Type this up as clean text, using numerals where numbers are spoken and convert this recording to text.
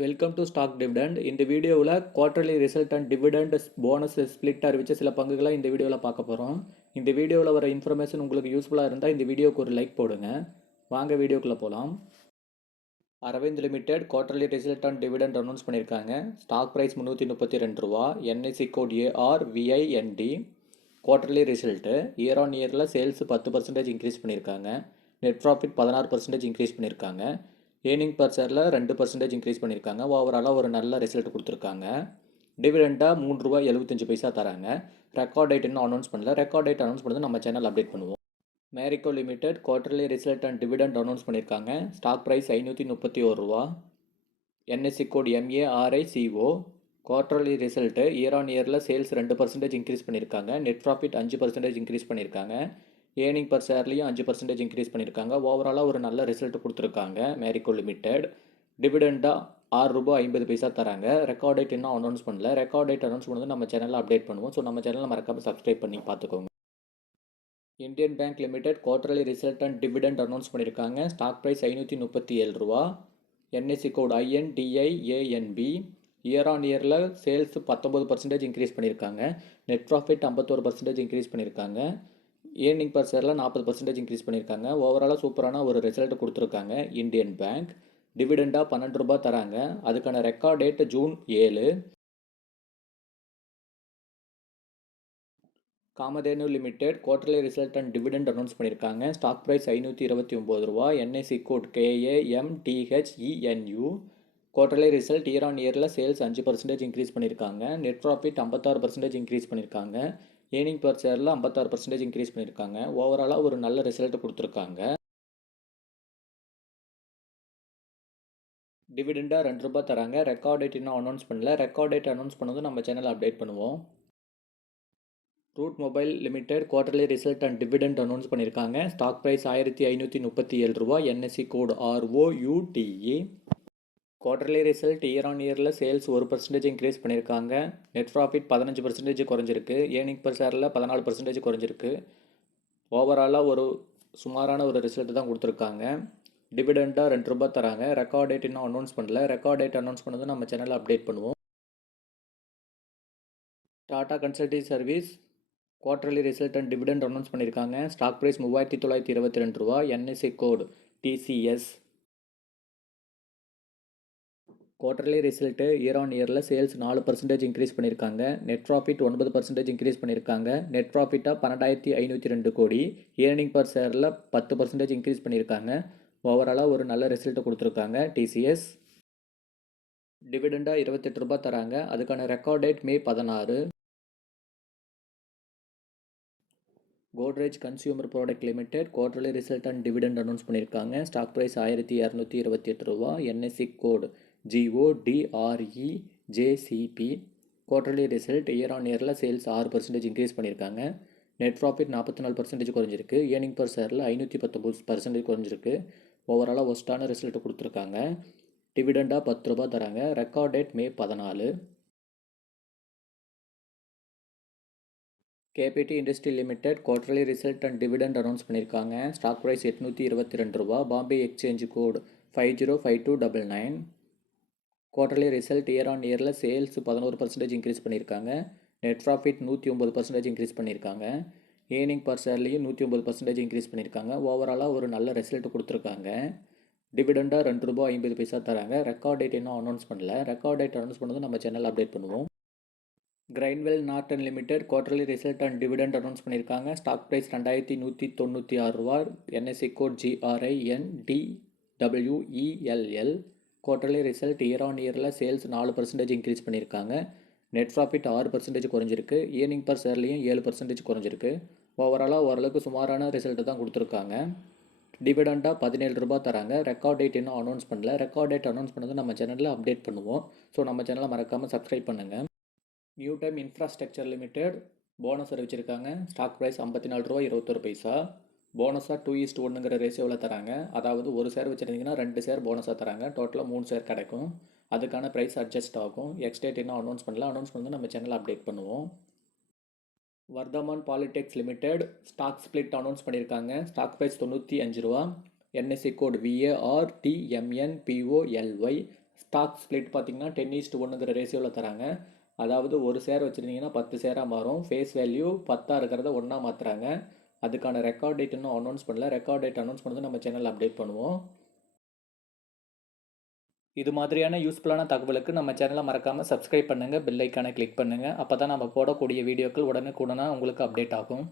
Welcome to stock dividend. இந்த வீடியோவில் quarterly result and dividend bonus split அறிவிச்ச சில பங்குகளை இந்த வீடியோவில் பார்க்க போகிறோம். இந்த வீடியோவில் வர இன்ஃபர்மேஷன் உங்களுக்கு யூஸ்ஃபுல்லாக இருந்தால் இந்த வீடியோக்கு ஒரு லைக் போடுங்க. வாங்க வீடியோக்குள்ளே போகலாம். Arvind limited quarterly result and dividend announce பண்ணியிருக்காங்க. ஸ்டாக் ப்ரைஸ் 332 ரூபா. NSE code ARVIND. Quarterly result year on இயரில் சேல்ஸ் 10% இன்க்ரீஸ் பண்ணியிருக்காங்க. நெட் ப்ராஃபிட் 16% இன்க்ரீஸ் பண்ணியிருக்காங்க. ஏர்னிங் பர் ஷேரில் 2% இன்க்ரீஸ் பண்ணியிருக்காங்க. ஓவராலாக ஒரு நல்ல ரிசல்ட் கொடுத்துருக்காங்க. டிவிடெண்டாக ₹3.75 தராங்க. ரெக்கார்ட் டேட் இன்னும் அனௌன்ஸ் பண்ணல. ரெக்கார்ட் டேட் அனௌன்ஸ் பண்ணது நம்ம சேனல் அப்டேட் பண்ணுவோம். Marico limited quarterly result and dividend announce பண்ணியிருக்காங்க. Stock price ₹531. NSC code MARICO. Quarterly result year on இயரில் சேல்ஸ் 2% இன்க்ரீஸ் பண்ணியிருக்காங்க. நெட் ப்ராஃபிட் 5% இன்க்ரீஸ் பண்ணியிருக்காங்க. ஏர்னிங் பர் ஷேர்லையும் 5% இன்க்ரீஸ் பண்ணியிருக்காங்க. ஓவராலாக ஒரு நல்ல ரிசல்ட் கொடுத்துருக்காங்க. மேரிகோ லிமிடெட் டிவிடெண்டாக ₹6.50 தராங்க. ரெக்கார்ட் டேட் இன்னும் அனௌன்ஸ் பண்ணல. ரெக்கார்ட் டேட் அனௌன்ஸ் பண்ணது நம்ம சேனலில் அப்டேட் பண்ணுவோம். ஸோ நம்ம சேனலில் மறக்காமல் சப்ஸ்கிரைப் பண்ணி பார்த்துக்கோங்க. Indian Bank limited quarterly result and dividend announce பண்ணியிருக்காங்க. Stock price ₹537. NSE code INDIANB. Year on இயரில் சேல்ஸ் 19% இன்க்ரீஸ் பண்ணியிருக்காங்க. நெட் ப்ராஃபிட் 51% இன்க்ரீஸ் பண்ணியிருக்காங்க. ஏர்னிங் பர் ஷேரில் 40% இன்க்ரீஸ் பண்ணியிருக்காங்க. ஓவராலாக சூப்பரான ஒரு ரிசல்ட் கொடுத்துருக்காங்க இந்தியன் பேங்க். டிவிடெண்டாக ₹12 தராங்க. அதுக்கான record date June 7. Kamdhenu limited quarterly result and dividend announce பண்ணியிருக்காங்க. Stock price ₹529. NSE code KAMTHENU. Quarterly result year on இயரில் சேல்ஸ் 5% இன்க்ரீஸ் பண்ணியிருக்காங்க. நெட் ப்ராஃபிட் 56% இன்க்ரீஸ் பண்ணியிருக்காங்க. ஏர்னிங் பர் ஷேரில் 56% இன்க்ரீஸ் பண்ணியிருக்காங்க. ஓவராலாக ஒரு நல்ல ரிசல்ட் கொடுத்துருக்காங்க. டிவிடெண்டாக ₹2 தராங்க. ரெக்கார்ட் டேட் இன்னும் அனௌன்ஸ் பண்ணல. ரெக்கார்ட் டேட் அனௌன்ஸ் பண்ணதும் நம்ம சேனல் அப்டேட் பண்ணுவோம். Route Mobile limited quarterly result and dividend announce பண்ணியிருக்காங்க. Stock price ₹1537. NSC code ROUTE. Quarterly result year on இயரில் சேல்ஸ் 1% இன்க்ரீஸ் பண்ணியிருக்காங்க. நெட் ப்ராஃபிட் 15% குறைஞ்சிருக்கு. ஏர்னிங் பர் ஷேரில் 14% குறைஞ்சிருக்கு. ஓவராலாக ஒரு சுமாரான ஒரு ரிசல்ட் தான் கொடுத்துருக்காங்க. டிவிடெண்டாக ₹2 தராங்க. ரெக்கார்ட் டேட் இன்னும் அனௌன்ஸ் பண்ணல. ரெக்கார்ட் டேட் அனௌன்ஸ் பண்ணதும் நம்ம சேனலில் அப்டேட் பண்ணுவோம். Tata Consulting Service quarterly result and dividend announce பண்ணியிருக்காங்க. Stock price ₹3922. NSE code TCS. Quarterly result year on இயரில் சேல்ஸ் 4% இன்க்ரீஸ் பண்ணியிருக்காங்க. நெட் ப்ராஃபிட் 9% இன்க்ரீஸ் பண்ணியிருக்காங்க. நெட் ப்ராஃபிட்டாக ₹12,502 கோடி. ஏர்னிங் பர் ஷேரில் 10% இன்க்ரீஸ் பண்ணியிருக்காங்க. ஓவராலாக ஒரு நல்ல ரிசல்ட் கொடுத்துருக்காங்க TCS. டிவிடெண்டாக ₹28 தராங்க. அதுக்கான record date May 16. Godrej Consumer Product limited quarterly result and dividend announce பண்ணியிருக்காங்க. Stock price ₹1228. NSE code GODREJCP. Quarterly result year on இயரில் சேல்ஸ் 6% இன்க்ரீஸ் பண்ணியிருக்காங்க. நெட் ப்ராஃபிட் 44% குறைஞ்சிருக்கு. ஏர்னிங் பர் ஷேரில் 519% குறைஞ்சிருக்கு. ஓவராலாக ஒஸ்ட்டான ரிசல்ட் கொடுத்துருக்காங்க. டிவிடெண்டாக ₹10 தராங்க. Record date May 14. KPT Industry limited quarterly result and dividend announce பண்ணியிருக்காங்க. Stock price ₹822. Bombay exchange code 505299. Quarterly result year on இயரில் சேல்ஸ் 11% இன்க்ரீஸ் பண்ணியிருக்காங்க. நெட் ப்ராஃபிட் 109% இன்க்ரீஸ் பண்ணியிருக்காங்க. ஏர்னிங் பர் ஷேர்லையும் 109% இன்க்ரீஸ் பண்ணியிருக்காங்க. ஓவராலாக ஒரு நல்ல ரிசல்ட் கொடுத்துருக்காங்க. டிவிடெண்டாக ₹2.50 தராங்க. ரெக்கார்ட் டேட் இன்னும் அனௌன்ஸ் பண்ணல. ரெக்கார்ட் டேட் அனௌன்ஸ் பண்ணதும் நம்ம சேனல் அப்டேட் பண்ணுவோம். Grindwell Norton limited quarterly result and dividend announce பண்ணியிருக்காங்க. Stock price ₹2196. NSC code GRINDWELL. Quarterly result year on இயரில் சேல்ஸ் 4% இன்க்ரீஸ் பண்ணியிருக்காங்க. நெட் ப்ராஃபிட் 6% குறைஞ்சிருக்கு. ஏர்னிங் பர் ஷேர்லையும் 7% குறைஞ்சிருக்கு. ஓவராலாக ஓரளவுக்கு சுமாரான ரிசல்ட் தான் கொடுத்துருக்காங்க. டிவிடெண்டாக ₹17 தராங்க. ரெக்கார்ட் டேட் இன்னும் அனௌன்ஸ் பண்ணல. ரெக்கார்ட் டேட் அனௌன்ஸ் பண்ணது நம்ம சேனலில் அப்டேட் பண்ணுவோம். ஸோ நம்ம சேனலை மறக்காமல் சப்ஸ்கிரைப் பண்ணுங்கள். New Time Infrastructure limited bonus அறிவிச்சிருக்காங்க. Stock price ₹54.21. போனஸாக 2:1 ரேஷியோவில் தராங்க. அதாவது ஒரு ஷேர் வச்சுருந்தீங்கன்னா 2 ஷேர் போனஸாக தராங்க. டோட்டலாக 3 ஷேர் கிடைக்கும். அதுக்கான ப்ரைஸ் அட்ஜஸ்ட் ஆகும். எக்ஸ்டேட் இன்னும் அனௌன்ஸ் பண்ணல. அனௌன்ஸ் பண்ணி நம்ம சேனல் அப்டேட் பண்ணுவோம். Vardhman Polytex limited stock split announce பண்ணியிருக்காங்க. Stock price ₹95. NSE code VARTMNPOLY. Stock split பார்த்தீங்கன்னா 10:1ங்கிற ரேஷியோவில் தராங்க. அதாவது ஒரு ஷேர் வச்சுருந்தீங்கன்னா 10 ஷேராக மாறும். ஃபேஸ் வேல்யூ 10 இருக்கிறத 1 மாற்றுறாங்க. அதுக்கான ரெக்கார்ட் டேட் இன்னும் அனௌன்ஸ் பண்ணல. ரெக்கார்ட் டேட் அனௌன்ஸ் பண்ணது நம்ம சேனலில் அப்டேட் பண்ணுவோம். இது மாதிரியான யூஸ்ஃபுல்லான தகவலுக்கு நம்ம சேனலை மறக்காமல் சப்ஸ்கிரைப் பண்ணுங்கள், பெல் ஐக்கானை கிளிக் பண்ணுங்கள். அப்போ தான் நம்ம போடக்கூடிய வீடியோக்கள் உடனுக்குடனே உங்களுக்கு அப்டேட் ஆகும்.